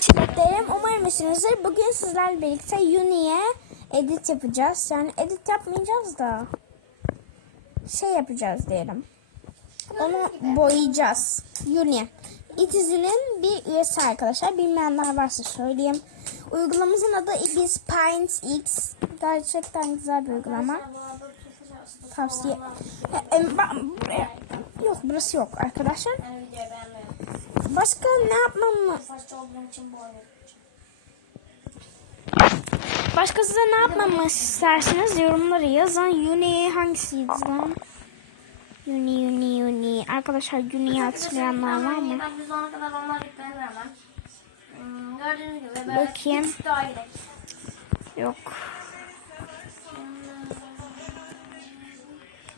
Çocuklarım umarım iyisinizdir. Bugün sizlerle birlikte Uni'ye edit yapacağız. Yani edit yapmayacağız da şey yapacağız diyelim. Onu boyayacağız. Uni. İtizinin bir üyesi arkadaşlar. Bilmeyenler varsa söyleyeyim. Uygulamamızın adı Ibis Paint X. Gerçekten güzel bir uygulama. Tavsiye. E, e, Yok burası yok arkadaşlar. Başka ne olduğum için bu oyunu Başka size ne yapmamı isterseniz yorumları yazın. Uni hangisiydi lan? Uni, Uni, Uni. Arkadaşlar Uni'yi hatırlayanlar var mı? Ben biz ona kadar onlar yüklenir hemen. Hmm, gördüğünüz gibi ben Bakayım. Yok.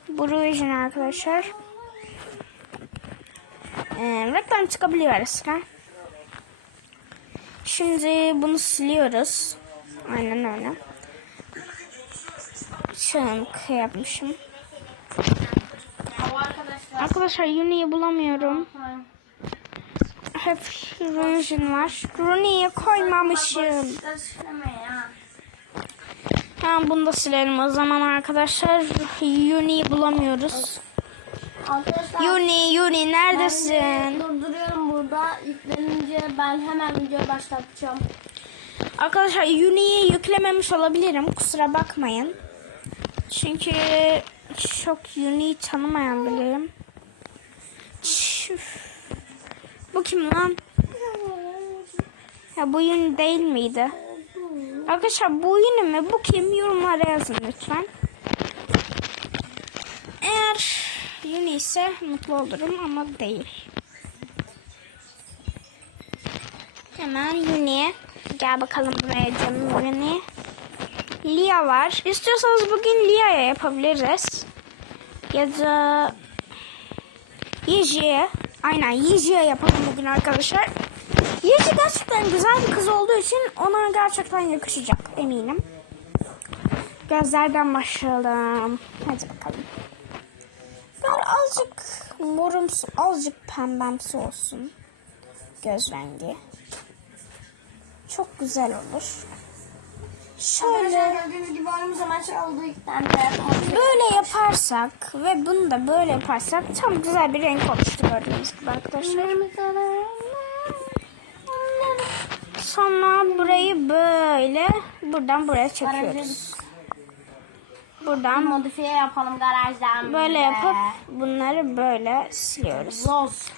Bruisin arkadaşlar. Ee, reklam çıkabiliyor ara sıra. Şimdi bunu siliyoruz. Aynen öyle. Çığlık yapmışım. Arkadaşlar. Arkadaşlar Uni'yi bulamıyorum. Hep Ruin'in var. Rooney'i koymamışım. Tamam bunu da silelim o zaman arkadaşlar. Uni'yi bulamıyoruz. Arkadaşlar. Uni, Uni neredesin? Durduruyorum burada. Yüklenince ben hemen videoyu başlatacağım. Arkadaşlar Uni'yi yüklememiş olabilirim. Kusura bakmayın. Çünkü çok Uni'yi tanımayan biriyim. Bu kim lan? Ya bu Uni değil miydi? Arkadaşlar bu Uni mi? Bu kim? Yorumlara yazın lütfen. Eğer Uni ise mutlu olurum ama değil. Hemen Uni'ye. Gel bakalım buraya canım Uni. Lia var. İstiyorsanız bugün Lia'ya yapabiliriz. Ya da Yeji'ye. Aynen Yeji'ye yapalım bugün arkadaşlar. Yeji gerçekten güzel bir kız olduğu için ona gerçekten yakışacak eminim. Gözlerden başlayalım. Hadi bakalım. Azıcık morumsu, azıcık pembemsi olsun. Göz rengi. Çok güzel olur. Şöyle gördüğünüz gibi oyunumuz hemen yüklendi. böyle yaparsak ve bunu da böyle yaparsak tam güzel bir renk oluştu gördüğünüz gibi arkadaşlar. Sonra burayı böyle buradan buraya çekiyoruz. Buradan Modifiye yapalım garajdan. böyle yapıp bunları böyle siliyoruz. Zoz.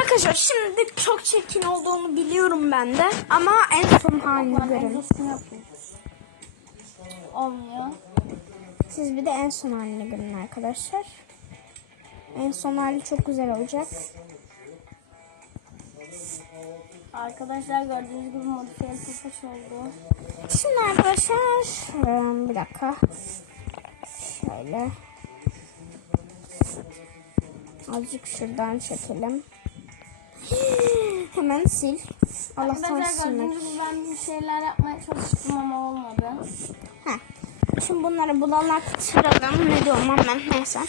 Arkadaşlar şimdi çok çirkin olduğunu biliyorum ben de ama en son halini görün. Olmuyor. Siz bir de en son halini görün arkadaşlar. En son hali çok güzel olacak. Arkadaşlar gördüğünüz gibi modifiye topaç oldu. Şimdi arkadaşlar bir dakika. Şöyle. Azıcık şuradan çekelim. Hemen sil. Allah'tan silmek. ben bir şeyler yapmaya çalıştım ama olmadı. Heh. Şimdi bunları bulanlaktıralım. Ne diyorum ben neyse.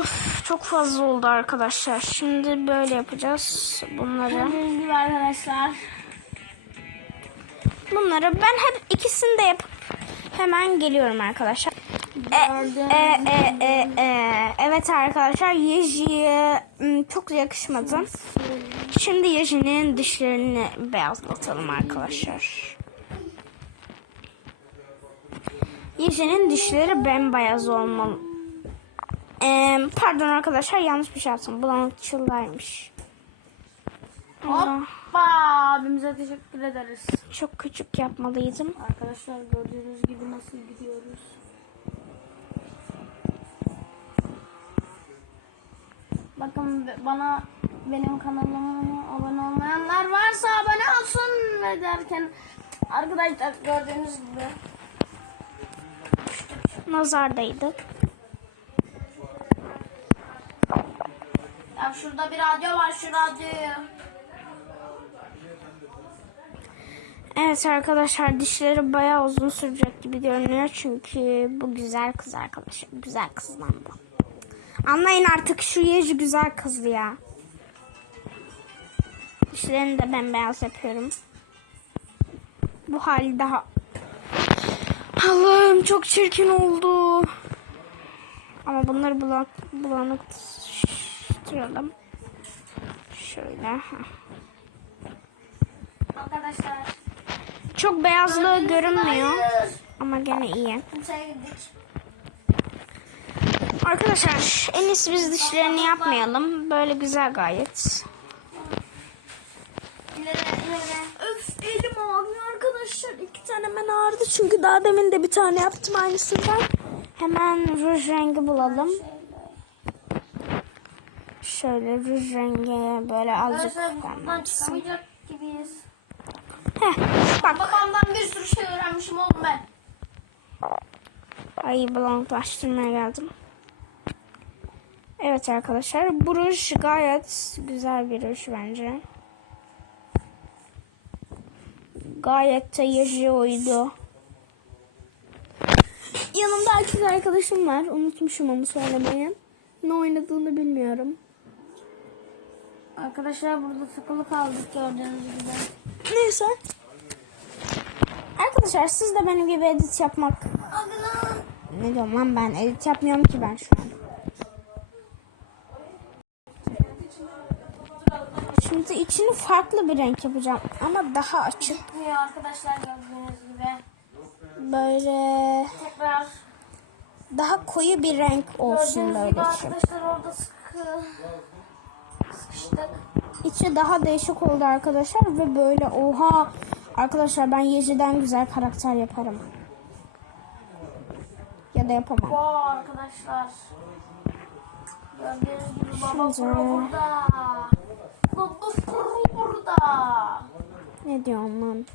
Of çok fazla oldu arkadaşlar. Şimdi böyle yapacağız bunları. Gibi arkadaşlar. Bunları ben hep ikisini de yapıp hemen geliyorum arkadaşlar. E, e, e, e, e. Evet arkadaşlar Yeji'ye çok yakışmadı. Şimdi Yeji'nin dişlerini beyazlatalım arkadaşlar. Yeji'nin dişleri bembeyaz olmalı. Ee, pardon arkadaşlar yanlış bir şey yaptım. Bulanıkçıldaymış. Allah, Hoppa abimize teşekkür ederiz. çok küçük yapmalıydım. Arkadaşlar gördüğünüz gibi nasıl gidiyoruz. Bakın bana benim kanalıma abone olmayanlar varsa abone olsun ve derken arkadaşlar gördüğünüz gibi Nazardaydı. ya şurada bir radyo var şu radyoyu. Evet arkadaşlar dişleri bayağı uzun sürecek gibi görünüyor çünkü bu güzel kız arkadaşlar. Güzel kızdan bu. Anlayın artık şu Yeji güzel kız ya. Dişlerini de bembeyaz yapıyorum. Bu hali daha... Allah'ım çok çirkin oldu. Ama bunları bulanık, bulanıktıralım. Şöyle. Arkadaşlar. Çok beyazlığı görünmüyor. Ama gene iyi. Arkadaşlar en iyisi biz dişlerini yapmayalım. Böyle güzel gayet. Öf elim ağrıyor arkadaşlar. İki tane hemen ağrıdı. Çünkü daha demin de bir tane yaptım aynısından. Hemen ruj rengi bulalım. Şöyle ruj rengi böyle azıcık kalmasın. Heh, bak. Babamdan bir sürü şey öğrenmişim oğlum ben. Ay blanklaştırmaya geldim. Evet arkadaşlar bu ruj gayet güzel bir ruj bence. Gayet de yaşı uydu. Yanımda erkek arkadaşım var. Unutmuşum onu söylemeyi. Ne oynadığını bilmiyorum. Arkadaşlar burada takılı kaldık gördüğünüz gibi. Neyse. Arkadaşlar siz de benim gibi edit yapmak... Ne diyorum lan ben edit yapmıyorum ki ben şu an. Şimdi içini farklı bir renk yapacağım ama daha açık. Çıkmıyor arkadaşlar gördüğünüz gibi. Böyle Tekrar daha koyu bir renk olsun böyle gibi arkadaşlar orada sıkı sıkıştık. İçi daha değişik oldu arkadaşlar ve böyle oha arkadaşlar ben Yeji'den güzel karakter yaparım. Ya da yapamam. Bu arkadaşlar. Gördüğünüz gibi baba Şimdi- burada. Baba burada. Ne diyorum lan?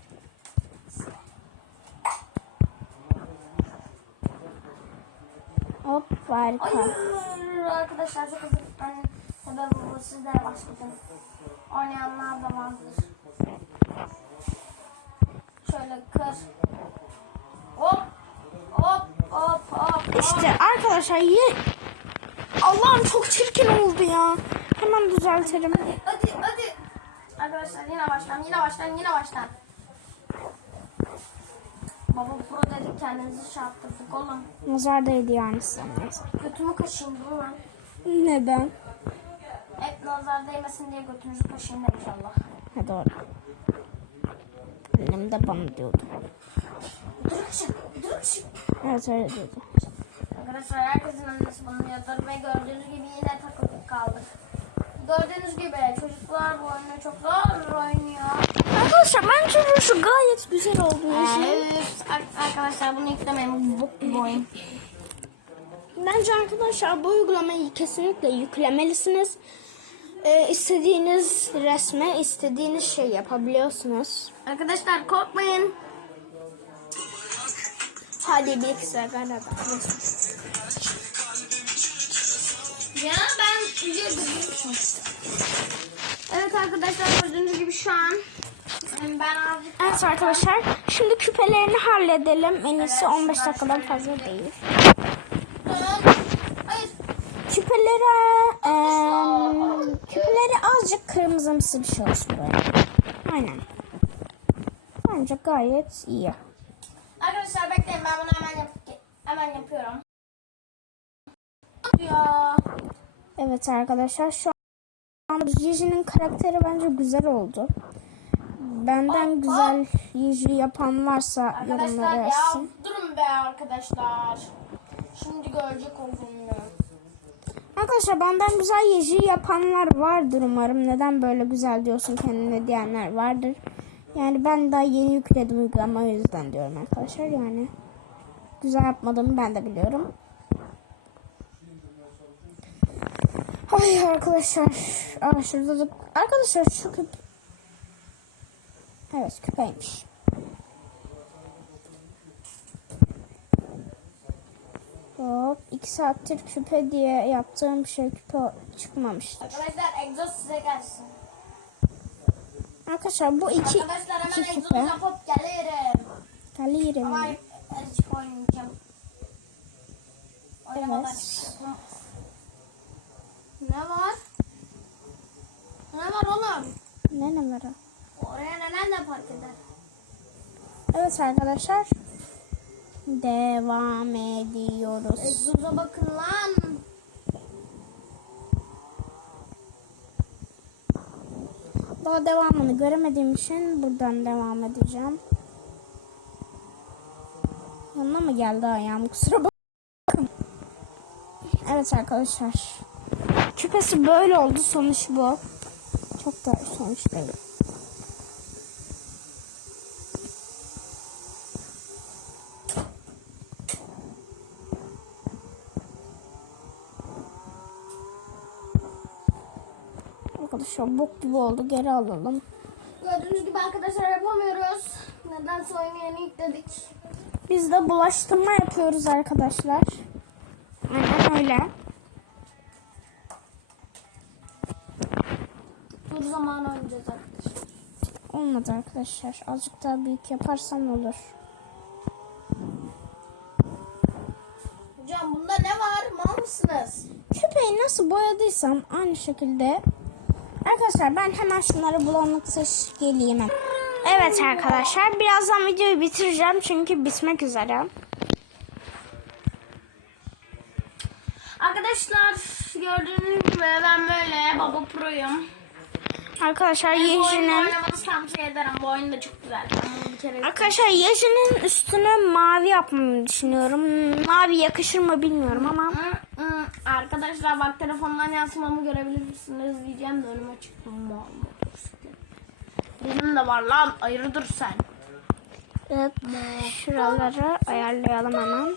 Hop harika. Hayır arkadaşlar çok özür dilerim. Sebebi bu siz de başlayın. Oynayanlar da vardır. Şöyle kır. Hop. Hop hop hop. İşte arkadaşlar ye... Allah'ım çok çirkin oldu ya. Hemen düzeltelim. Hadi hadi. Arkadaşlar yine baştan yine baştan yine baştan. Baba pro dedik kendinizi şey yaptırdık oğlum. Nazar değdi yani size. Götümü kaşıyım değil mi? Neden? Hep nazar değmesin diye götünüzü kaşıyın demiş Allah. Ha doğru. Annem de bana diyordu. Götünü kaşıyın. Evet öyle diyordu. Arkadaşlar herkesin annesi bunu diyordur ve gördüğünüz gibi yine takılıp kaldık. Gördüğünüz gibi çocuklar bu oyunu çok zor oynuyor. Arkadaşlar bence şu gayet güzel oldu. Evet. Ar- Arkadaşlar bunu yüklemeyin. Bu bir oyun. Bence arkadaşlar bu uygulamayı kesinlikle yüklemelisiniz. Ee, istediğiniz resme istediğiniz şey yapabiliyorsunuz. Arkadaşlar korkmayın. Hadi bir sefer de Ya ben Evet arkadaşlar gördüğünüz gibi şu an ben Evet arkadaşlar şimdi küpelerini halledelim. En iyisi 15 dakikadan fazla değil. Küpeleri azıcık kırmızımsı bir şey olsun böyle. Aynen. Bence gayet iyi. Arkadaşlar bekleyin ben bunu hemen yap hemen yapıyorum. Ya. Evet arkadaşlar şu an Yiji'nin karakteri bence güzel oldu. Benden güzel Yiji yapan varsa yorumlara Arkadaşlar ya yazsın. durun be arkadaşlar. Şimdi görecek o gününü. Arkadaşlar benden güzel Yiji yapanlar vardır umarım. Neden böyle güzel diyorsun kendine diyenler vardır. Yani ben daha yeni yükledim uygulama yüzden diyorum arkadaşlar yani. Güzel yapmadığımı ben de biliyorum. Ay arkadaşlar. Aa, şurada da... Arkadaşlar şu küp... Evet küpeymiş. Hop. iki saattir küpe diye yaptığım şey küpe çıkmamıştır. Arkadaşlar egzoz size gelsin. Arkadaşlar bu iki, Arkadaşlar hemen iki egzoz küpe. yapıp gelirim. Gelirim. Ama hiç oynayacağım. Oynamadan Evet. Ne var? Ne var oğlum? Ne numara? Oraya neden de park eder? Evet arkadaşlar. Devam ediyoruz. Egzoza bakın lan. Daha devamını göremediğim için buradan devam edeceğim. Yanına mı geldi ayağım? Kusura bakın. Evet arkadaşlar. Küpesi böyle oldu. Sonuç bu. Çok da sonuç değil. Arkadaşlar bok gibi oldu. Geri alalım. Gördüğünüz gibi arkadaşlar yapamıyoruz. Nedense oyunu yeni yükledik. Biz de bulaştırma yapıyoruz arkadaşlar. Aynen öyle. Dur zamanı oynayacağız arkadaşlar. Olmadı arkadaşlar. Azıcık daha büyük yaparsam olur. Hocam bunda ne var? Mal mısınız? Küpeyi nasıl boyadıysam aynı şekilde. Arkadaşlar ben hemen şunları bulanıksız geleyim. Evet arkadaşlar birazdan videoyu bitireceğim çünkü bitmek üzere. Arkadaşlar gördüğünüz gibi ben böyle baba proyum. Arkadaşlar Bu Yeji'nin oynamanızı tavsiye ederim. Bu oyun da çok güzel. Ben bir kere Arkadaşlar Yeji'nin üstüne mavi yapmayı düşünüyorum. Mavi yakışır mı bilmiyorum ama Hı, hı. Arkadaşlar bak telefondan yansımamı görebilirsiniz diyeceğim de önüme çıktı motosiklet. Benim de var lan ayrıdır sen. Evet, şuraları ayarlayalım hemen.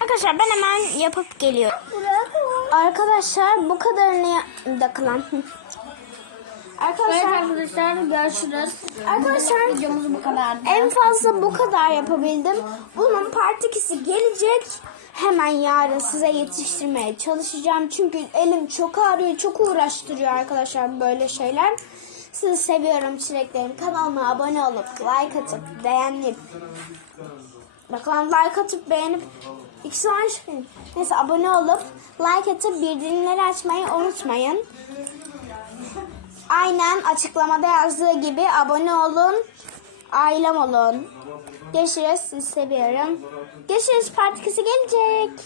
Arkadaşlar ben hemen yapıp geliyorum. Arkadaşlar bu kadarını takılan. Evet Arkadaşlar arkadaşlar görüşürüz. Arkadaşlar- videomuz bu kadardı. en fazla bu kadar yapabildim. Bunun part 2'si gelecek. Hemen yarın size yetiştirmeye çalışacağım. Çünkü elim çok ağrıyor, çok uğraştırıyor arkadaşlar böyle şeyler. Sizi seviyorum çileklerim. Kanalıma abone olup like atıp beğenip Bakalım like atıp beğenip ikisi aynı şey. Neyse abone olup like atıp bildirimleri açmayı unutmayın. Aynen açıklamada yazdığı gibi abone olun. Ailem olun. Görüşürüz. Sizi seviyorum. Görüşürüz. Part 2'si gelecek.